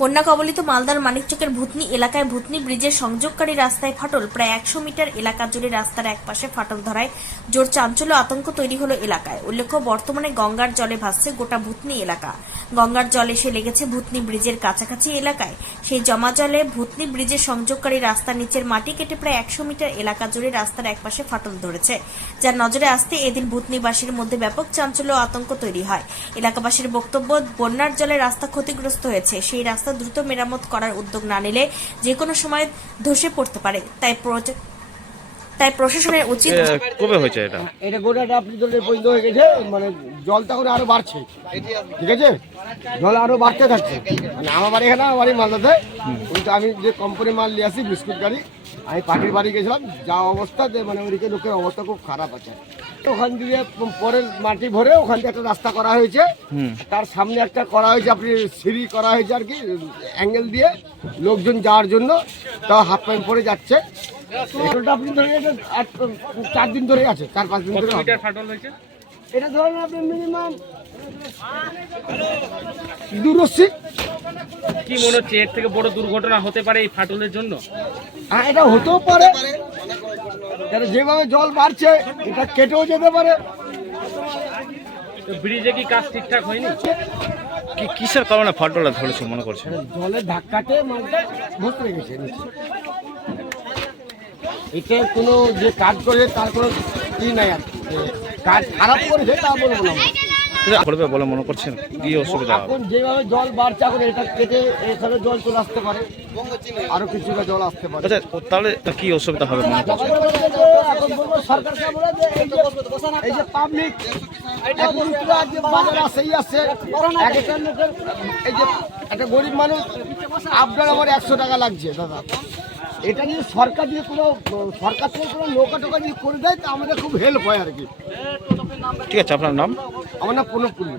বন্যা কবলিত মালদার মানিকচকের ভূতনি এলাকায় ভূতনি ব্রিজের সংযোগকারী রাস্তায় ফাটল। প্রায় একশো মিটার এলাকা জুড়ে রাস্তার একপাশে ফাটল ধরায় জোর চাঞ্চল্য আতঙ্ক তৈরি হলো এলাকায়। উল্লেখ্য, বর্তমানে গঙ্গার জলে ভাসছে গোটা ভূতনি এলাকা। গঙ্গার জল এসে লেগেছে ভূতনি ব্রিজের কাছাকাছি এলাকায়। সেই জমা জলে ভূতনি ব্রিজের সংযোগকারী রাস্তার নিচের মাটি কেটে প্রায় একশো মিটার এলাকা জুড়ে রাস্তার একপাশে ফাটল ধরেছে। যার নজরে আসতে এদিন ভূতনিবাসীর মধ্যে ব্যাপক চাঞ্চল্য আতঙ্ক তৈরি হয়। এলাকাবাসীর বক্তব্য, বন্যার জলে রাস্তা ক্ষতিগ্রস্ত হয়েছে। সেই রাস্তা দ্রুত মেরামত করার উদ্যোগ না নিলে যে কোনো সময় ধসে পড়তে পারে। তাই তাই প্রশাসনের উচিত কবে হয়েছে এটা? এটা গোটাটা আপনি জলের পর্যন্ত হয়ে গেছে মানে জলটা করে আরও বাড়ছে। ঠিক আছে? জল আরও বাড়তে থাকছে। মানে আমার বাড়ি এখানে আমার বাড়ি মালদাতে। কিন্তু আমি যে কোম্পানি মাল নিয়ে আসি বিস্কুট গাড়ি আমি পাখির বাড়ি গেছিলাম। যা অবস্থা যে মানে ওইদিকে লোকের অবস্থা খুব খারাপ আছে। ওখান দিয়ে পরের মাটি ভরে ওখান দিয়ে একটা রাস্তা করা হয়েছে। হুম। তার সামনে একটা করা হয়েছে আপনি সিঁড়ি করা হয়েছে আর কি অ্যাঙ্গেল দিয়ে লোকজন যাওয়ার জন্য। তাও হাফ প্যান্ট পরে যাচ্ছে। এটা আপনি ধরে চার দিন ধরে আছে চার পাঁচ দিন ধরে এটা ধরেন আপনি মিনিমাম দূরস্বী কি মনে হচ্ছে এর থেকে বড় দুর্ঘটনা হতে পারে এই ফাটলের জন্য? হ্যাঁ এটা হতেও পারে। যেভাবে জল বাড়ছে এটা কেটেও যেতে পারে। ব্রিজে কি কাজ ঠিকঠাক হয়নি? কি কিসের কারণে ফটোটা ধরেছে মনে করছে? জলের ধাক্কাতে মালটা ভুতরে গেছে এটা কোনো যে কাজ করে তার কোনো কি নাই আর কি। কাজ খারাপ করেছে তা বলব না করবে বলে মনে করছেন? কি অসুবিধা এখন যেভাবে জল বাড়ছে এখন এটা কেটে এখানে জল চলে আসতে পারে। আরও কিছুটা জল আসতে পারে। আচ্ছা তাহলে কি অসুবিধা হবে মনে করছেন? এখন সরকারকে বলে যে এই যে- পাবলিক এই যে একটা গরিব মানুষ আপনার আমার একশো টাকা লাগছে দাদা। এটা নিয়ে সরকার দিয়ে কোনো সরকার থেকে কোনো নৌকা টোকা যদি করে দেয় তা আমাদের খুব হেল্প হয় আর কি। ঠিক আছে আপনার নাম? আমার নাম প্রণব কুন্ডু